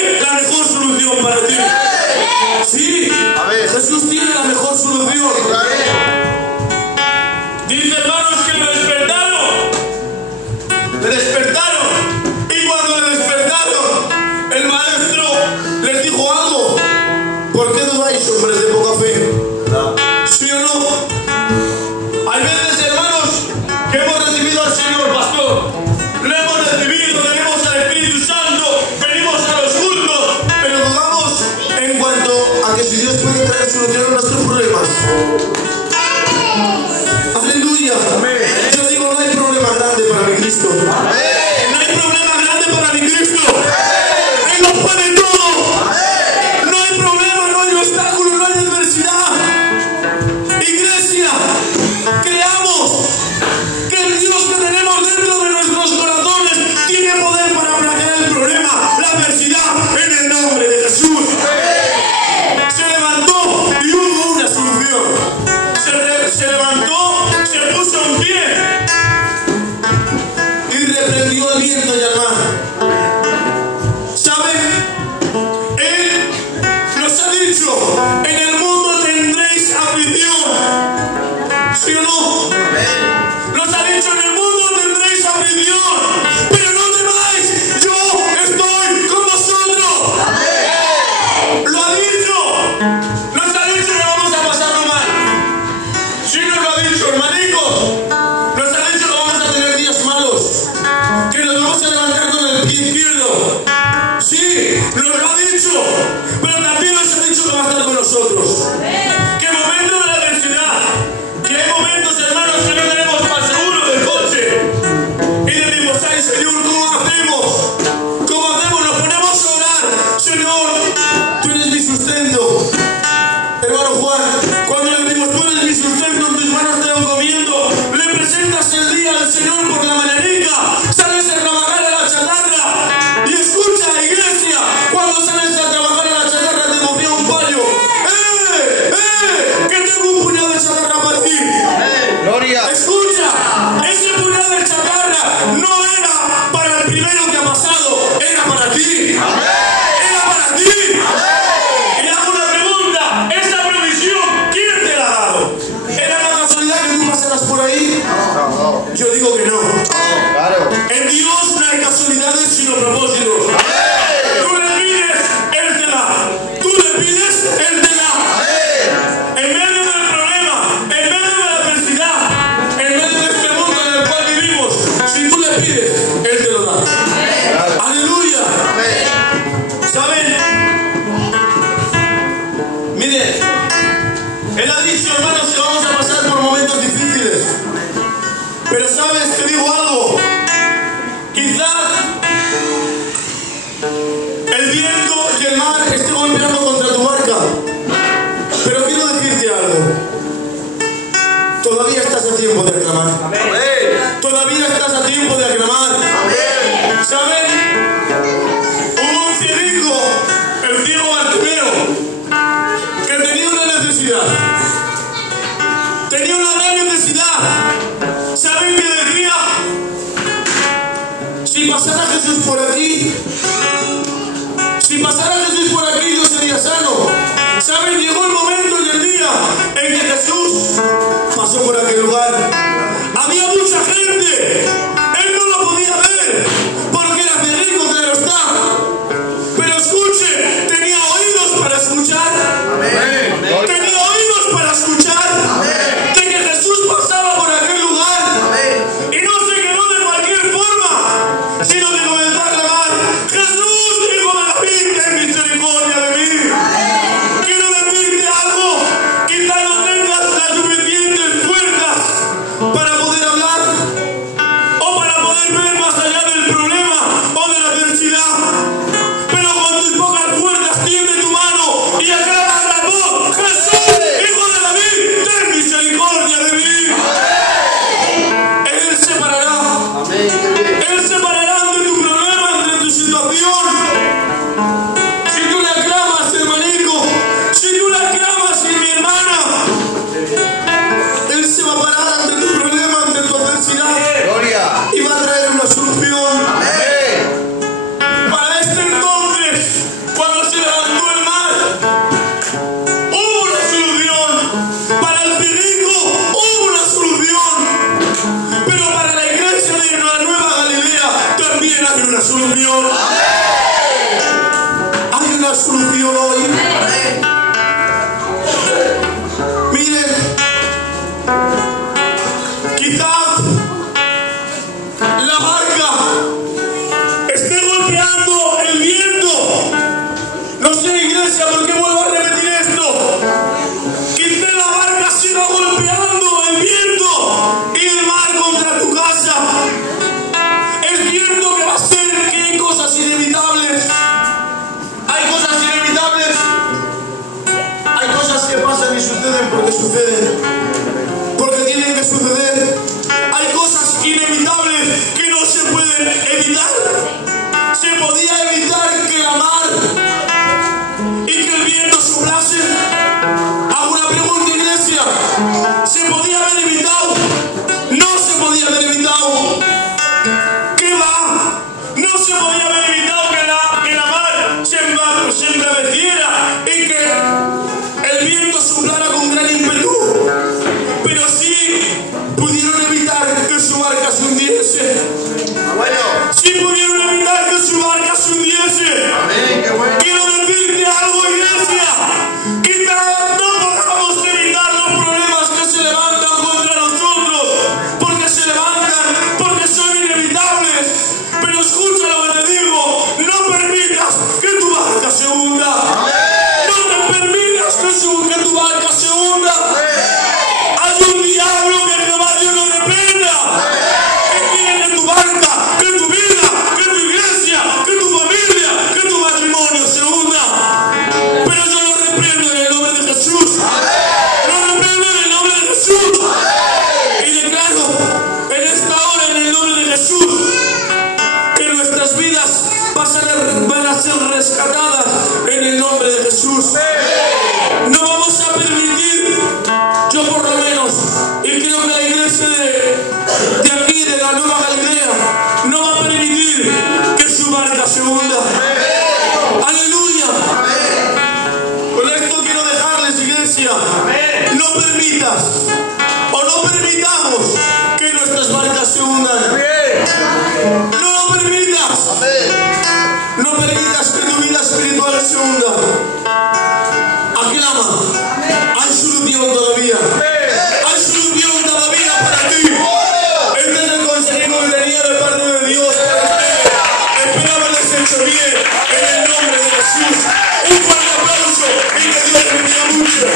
tiene la mejor solución para ti. Sí, Jesús tiene la mejor solución. Dice, hermanos, que me despertaron. Y cuando me despertaron, el maestro les dijo algo. ¿Por qué dudáis, hombres de poca fe? ¿Sí o no? Hay veces, hermanos, que hemos recibido al Señor, pastor. Lo hemos recibido, tenemos al Espíritu Santo, venimos a los cultos, pero dudamos en cuanto a que si Dios puede traer solución a nuestros problemas. Aleluya. Yo digo, no hay problema grande para mi Cristo. No hay problema grande para mi Cristo. Él lo puede todo. No hay problema, no hay obstáculo, no hay adversidad. Iglesia, creamos que el Dios que tenemos dentro de nuestros corazones tiene poder para aplacar el problema, la adversidad, en el nombre de Jesús. Se levantó y hubo una solución. Se levantó, se puso en pie y reprendió el viento y el mar. ¿Saben? Él nos ha dicho, en el mundo tendréis aflicción. ¿Sí o no? Nos ha dicho, en el mundo tendréis aflicción, pero no temáis, yo estoy con vosotros. Lo ha dicho. Nos ha dicho que vamos a pasarlo mal. Sí nos lo ha dicho, hermanicos. Nos ha dicho que vamos a tener días malos, que nos vamos a levantar con el pie izquierdo. Sí, nos lo ha dicho, pero también nos ha dicho que va a estar con nosotros. Que momento de la adversidad, que hay momentos, hermanos, que no tenemos para el seguro del coche y decimos, ay Señor, ¿cómo hacemos? ¿Cómo hacemos? Nos ponemos a orar. Señor, tú eres mi sustento. Hermano Juan, cuando le decimos, tú eres mi sustento, en tus manos te encomiendo, le presentas el día al Señor por la mañanica, sales a trabajar a la chatarra y escucha, iglesia, cuando sales a trabajar a la chatarra te confía un payo. Que tengo un puñado de chatarra para ti. Gloria. Escucha, ese puñado de chatarra no era para el primero que ha pasado, era para ti. Era para ti. Y hago una pregunta, esa provisión, ¿quién te la ha dado? ¿Era la casualidad que tú pasaras por ahí? Yo digo que no. Claro. En Dios no hay casualidades sino propósitos. Tú le pides, Él te da. Tú le pides, Él te da. En medio del problema, en medio de la adversidad, en medio de este mundo en el cual vivimos, si tú le pides, Él te lo da. Aleluya. ¿Saben? Miren, Él ha dicho, hermanos, que vamos a pasar por momentos difíciles. Pero ¿sabes? Te digo algo. Quizás el viento y el mar estén golpeando contra tu barca. Pero quiero decirte algo. Todavía estás a tiempo de aclamar. Todavía estás a tiempo de aclamar. ¿Saben? Hubo un ciego, el ciego Bartimeo, que tenía una necesidad. Tenía una gran necesidad. ¿Saben qué decía? Si pasara Jesús por aquí, yo sería sano. ¿Saben? Llegó el momento y el día en que Jesús pasó por aquel lugar. Había mucha gente. Él no lo podía ver porque era rico, claro está. Pero escuche, tenía oídos para escuchar. Tenía oídos para escuchar de que Jesús pasaba por aquel lugar. Y no se quedó de cualquier forma, sino que comenzó a clamar: Jesús, Hijo de David, ten misericordia de mí. Quiero decirte algo, quizá no tengas las suficientes fuerzas para poder hablar o para poder ver más allá del problema. solución hoy. Miren, quizás la barca esté golpeando el viento. No sé, iglesia, por qué vuelvo a repetir esto. Quizás la barca siga golpeando el viento y el mar contra tu casa. El viento que va a hacer que hay cosas inevitables. Hay cosas inevitables. Hay cosas que pasan y suceden porque suceden. Porque tienen que suceder. Hay cosas inevitables que no se pueden evitar. Se podía evitar que la mar y que el viento soplase. Hago una pregunta, iglesia. ¿Se podía haber evitado? No se podía haber evitado. ¿Qué va? No se podía haber evitado que la mar se embraveciera y que el viento soplara con gran ímpetu. Pero sí pudieron evitar que su barca se hundiese. Sí pudieron evitar que su barca se hundiese. Quiero decirte algo, iglesia. Quizás no podamos evitar los problemas que se levantan contra nosotros, porque se levantan, porque son inevitables. Pero escucha lo que te digo. No permitas que tu barca se hunda. No te permitas que tu barca se hunda. Hay un diablo que Jehová Dios no reprenda. Que quiere que tu barca, que tu vida, que tu iglesia, que tu familia, que tu matrimonio se hunda. Pero yo lo reprendo en el nombre de Jesús. Lo reprendo en el nombre de Jesús. Y declaro en esta hora, en el nombre de Jesús, que nuestras vidas van a ser rescatadas en el nombre de Jesús. No vamos a permitir, yo por lo menos, y creo que la iglesia de aquí, de la Nueva Galilea, no va a permitir que su barca se hunda. Aleluya. Con esto quiero dejarles, iglesia, no permitas o no permitamos que nuestras barcas se hundan. No lo permitas. No permitas que tu vida espiritual se hunda. Aclama. Hay solución todavía. Hay solución todavía para ti. Este es el consejo que tenía de parte de Dios para ustedes. Espero haberles hecho bien en el nombre de Jesús. Un fuerte aplauso y que Dios les bendiga mucho.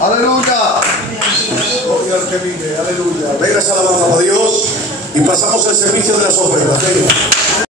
Aleluya. Gloria al que vive, aleluya. Venga, alabamos a Dios y pasamos al servicio de las ofrendas. Venga.